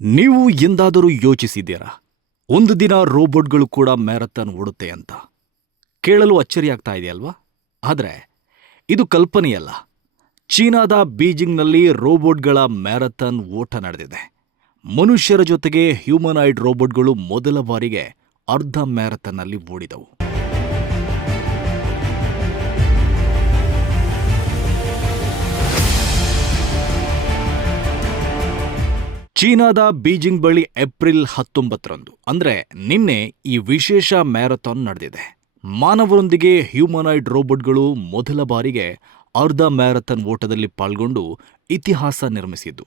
ನೀವು ಎಂದಾದರೂ ಯೋಚಿಸಿದ್ದೀರಾ? ಒಂದು ದಿನ ರೋಬೋಟ್ಗಳು ಕೂಡ ಮ್ಯಾರಥಾನ್ ಓಡುತ್ತೆ ಅಂತ. ಕೇಳಲು ಅಚ್ಚರಿಯಾಗ್ತಾ ಇದೆಯಲ್ವಾ? ಆದರೆ, ಇದು ಕಲ್ಪನೆಯಲ್ಲ. ಚೀನಾದ ಬೀಜಿಂಗ್ನಲ್ಲಿ ರೋಬೋಟ್ಗಳ ಮ್ಯಾರಥಾನ್ ಓಟ ನಡೆದಿದೆ. ಮನುಷ್ಯರ ಜೊತೆಗೆ ಹ್ಯೂಮನಾಯ್ಡ್ ರೋಬೋಟ್ಗಳು ಮೊದಲ ಬಾರಿಗೆ ಅರ್ಧ ಮ್ಯಾರಥಾನ್ನಲ್ಲಿ ಓಡಿದವು. ಚೀನಾದ ಬೀಜಿಂಗ್ ಬಳಿ ಏಪ್ರಿಲ್ ಹತ್ತೊಂಬತ್ತರಂದು, ಅಂದ್ರೆ ನಿನ್ನೆ ಈ ವಿಶೇಷ ಮ್ಯಾರಥಾನ್ ನಡೆದಿದೆ. ಮಾನವರೊಂದಿಗೆ ಹ್ಯೂಮನಾಯ್ಡ್ ರೋಬೋಟ್ಗಳು ಮೊದಲ ಬಾರಿಗೆ ಅರ್ಧ ಮ್ಯಾರಥಾನ್ ಓಟದಲ್ಲಿ ಪಾಲ್ಗೊಂಡು ಇತಿಹಾಸ ನಿರ್ಮಿಸಿದ್ದು.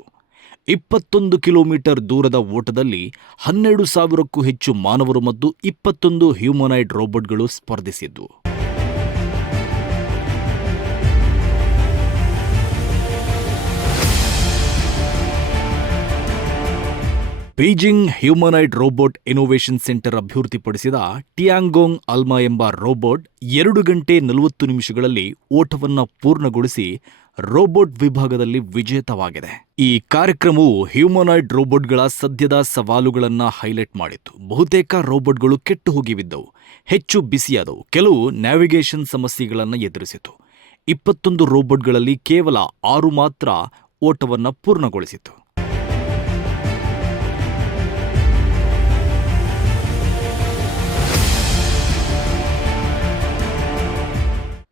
ಇಪ್ಪತ್ತೊಂದು ಕಿಲೋಮೀಟರ್ ದೂರದ ಓಟದಲ್ಲಿ ಹನ್ನೆರಡು ಸಾವಿರಕ್ಕೂ ಹೆಚ್ಚು ಮಾನವರು ಮತ್ತು ಇಪ್ಪತ್ತೊಂದು ಹ್ಯೂಮನಾಯ್ಡ್ ರೋಬೋಟ್ಗಳು ಸ್ಪರ್ಧಿಸಿದ್ದು. Beijing humanoid robot innovation centre ಅಭಿವೃದ್ಧಿಪಡಿಸಿದ ಟಿಯಾಂಗೋಂಗ್ ಅಲ್ಮಾ ಎಂಬ ರೋಬೋಟ್ ಎರಡು ಗಂಟೆ ನಲವತ್ತು ನಿಮಿಷಗಳಲ್ಲಿ ಓಟವನ್ನು ಪೂರ್ಣಗೊಳಿಸಿ ರೋಬೋಟ್ ವಿಭಾಗದಲ್ಲಿ ವಿಜೇತವಾಗಿದೆ. ಈ ಕಾರ್ಯಕ್ರಮವು ಹ್ಯೂಮನಾಯ್ಡ್ ರೋಬೋಟ್ಗಳ ಸದ್ಯದ ಸವಾಲುಗಳನ್ನು ಹೈಲೈಟ್ ಮಾಡಿತ್ತು. ಬಹುತೇಕ ರೋಬೋಟ್ಗಳು ಕೆಟ್ಟು ಹೋಗಿಬಿದ್ದವು. ಹೆಚ್ಚು ಬಿಸಿಯಾದವು ಕೆಲವು ನ್ಯಾವಿಗೇಷನ್ ಸಮಸ್ಯೆಗಳನ್ನು ಎದುರಿಸಿತು. ಇಪ್ಪತ್ತೊಂದು ರೋಬೋಟ್ಗಳಲ್ಲಿ ಕೇವಲ ಆರು ಮಾತ್ರ ಓಟವನ್ನು ಪೂರ್ಣಗೊಳಿಸಿತು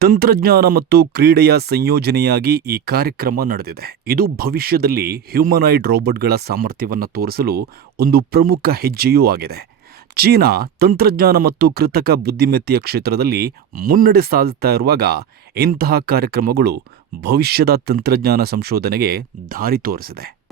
ತಂತ್ರಜ್ಞಾನ ಮತ್ತು ಕ್ರೀಡೆಯ ಸಂಯೋಜನೆಯಾಗಿ ಈ ಕಾರ್ಯಕ್ರಮ ನಡೆದಿದೆ. ಇದು ಭವಿಷ್ಯದಲ್ಲಿ ಹ್ಯೂಮನಾಯ್ಡ್ ರೋಬೋಟ್ಗಳ ಸಾಮರ್ಥ್ಯವನ್ನು ತೋರಿಸಲು ಒಂದು ಪ್ರಮುಖ ಹೆಜ್ಜೆಯೂ ಆಗಿದೆ. ಚೀನಾ ತಂತ್ರಜ್ಞಾನ ಮತ್ತು ಕೃತಕ ಬುದ್ಧಿಮತ್ತೆಯ ಕ್ಷೇತ್ರದಲ್ಲಿ ಮುನ್ನಡೆ ಸಾಧಿಸ್ತಾ ಇರುವಾಗ ಇಂತಹ ಕಾರ್ಯಕ್ರಮಗಳು ಭವಿಷ್ಯದ ತಂತ್ರಜ್ಞಾನ ಸಂಶೋಧನೆಗೆ ದಾರಿ ತೋರಿಸಿದೆ.